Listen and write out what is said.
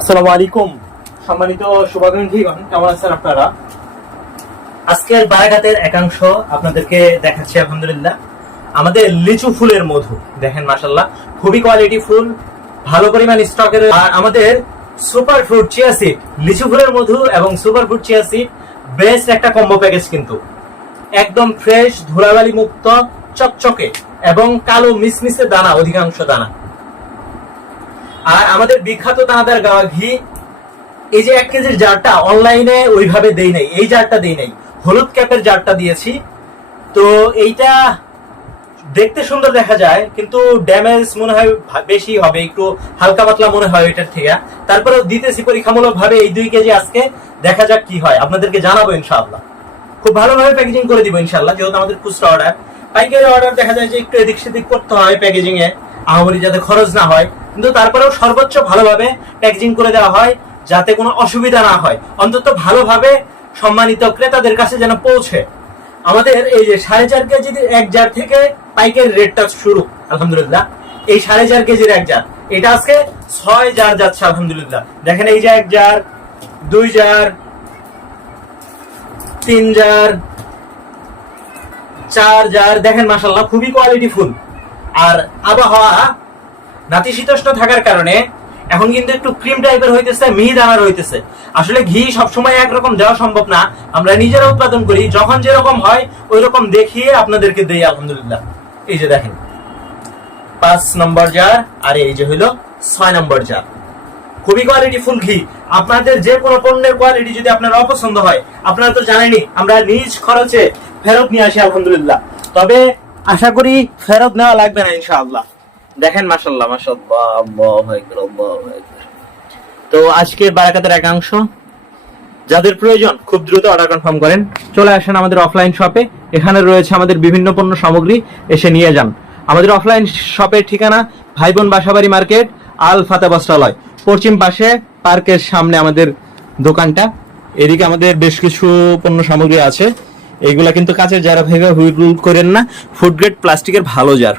আসসালামু আলাইকুম সম্মানিত শুভাকাঙ্ক্ষীগণ, কেমন আছেন আপনারা? আজকের বারাকাতের একাংশ আপনাদেরকে দেখাচ্ছি। আলহামদুলিল্লাহ, আমাদের লিচু ফুলের মধু দেখেন, মাশাআল্লাহ খুবই কোয়ালিটি ফুল, ভালো পরিমাণ স্টকের। আর আমাদের সুপার ফ্রুট চিয়া সিড, লিচু ফুলের মধু এবং super fruit chia seed best একটা কম্বো প্যাকেজ, কিন্তু একদম ফ্রেশ, ধুলাবালি মুক্ত, চকচকে এবং কালো মিসমিসে দানা, অধিকাংশ দানা। আর আমাদের বিখ্যাত দানাদার গাওয়া ঘি, এই যে 1 কেজির জারটা অনলাইনে ওইভাবে দেই নাই, এই জারটা দেই নাই, হলুদ ক্যাপের জারটা দিয়েছি। তো এইটা দেখতে সুন্দর দেখা যায়, কিন্তু ড্যামেজ মনে হয় বেশি হবে, একটু হালকা পাতলা মনে হয় এটার থেকে। তারপরেও দিতেছি পরীক্ষামূলক ভাবে এই 2 কেজি আজকে, দেখা যাক কি হয়, আপনাদেরকে জানাবো ইনশাআল্লাহ। খুব ভালোভাবে প্যাকেজিং করে দিব ইনশাআল্লাহ, যেহেতু আমাদের খুচরা অর্ডার। পাইকারি অর্ডার দেখা যায় যে একটু এদিক সেদিক করতে হয় প্যাকেজিং এ, আহামরি যাতে খরচ না হয়, কিন্তু তারপরেও সর্বোচ্চ ভালোভাবে প্যাকেজিং করে দেওয়া হয় যাতে কোনো অসুবিধা না হয়, অন্তত ভালোভাবে সম্মানিত ক্রেতাদের কাছে যেন পৌঁছে। আমাদের এই যে 4.5 কেজির এক জার থেকে পাইকারি রেটটা শুরু। আলহামদুলিল্লাহ, এই 4.5 কেজির এক জার, এটা আজকে 6 জার যাচ্ছে। আলহামদুলিল্লাহ, দেখেন এই যে 1 জার, 2 জার, 3 জার, 4 জার, দেখেন মাশাআল্লাহ খুবই কোয়ালিটি ফুল। আর আবহাওয়া নাতিশীতোষ্ণ থাকার কারণে এখন কিন্তু একটু ক্রিম টাইপের হইতেছে, মিহি দানার হইতেছে। আসলে ঘি সবসময় একরকম দেওয়া সম্ভব না, আমরা নিজেরা উৎপাদন করি, যখন যেরকম হয় ওই রকম দেখিয়ে আপনাদেরকে দেই। আলহামদুলিল্লাহ, এই যে দেখেন 5 নম্বর জার, আর এই যে হইলো 6 নম্বর জার। খুবই কোয়ালিটি ফুল ঘি। আপনাদের যে কোনো পণ্যের কোয়ালিটি যদি আপনার অপছন্দ হয়, আপনারা তো জানেনই আমরা নিজ খরচে ফেরত নিয়ে আসি আলহামদুলিল্লাহ। তবে আশা করি ফেরত নেওয়া লাগবে না ইনশাআল্লাহ। দেখেন মাশাআল্লাহ মাশাআল্লাহ, আল্লাহু আকবার আল্লাহু আকবার। তো আজকের বারাকাতের একাংশ, যাদের প্রয়োজন খুব দ্রুত অর্ডার কনফার্ম করেন, চলে আসেন আমাদের অফলাইন শপে। এখানে রয়েছে আমাদের বিভিন্ন পণ্য সামগ্রী, এসে নিয়ে যান। আমাদের অফলাইন শপের ঠিকানা ভাইবোন বাসাবাড়ি মার্কেট, আল ফাতে বস্ত্রালয়, পশ্চিম পাশে পার্কের সামনে আমাদের দোকানটা। এদিকে আমাদের বেশ কিছু পণ্য সামগ্রী আছে, এইগুলা কিন্তু কাঁচের জার ভেবে হুইল করেন না, ফুড গ্রেড প্লাস্টিকের ভালো জার।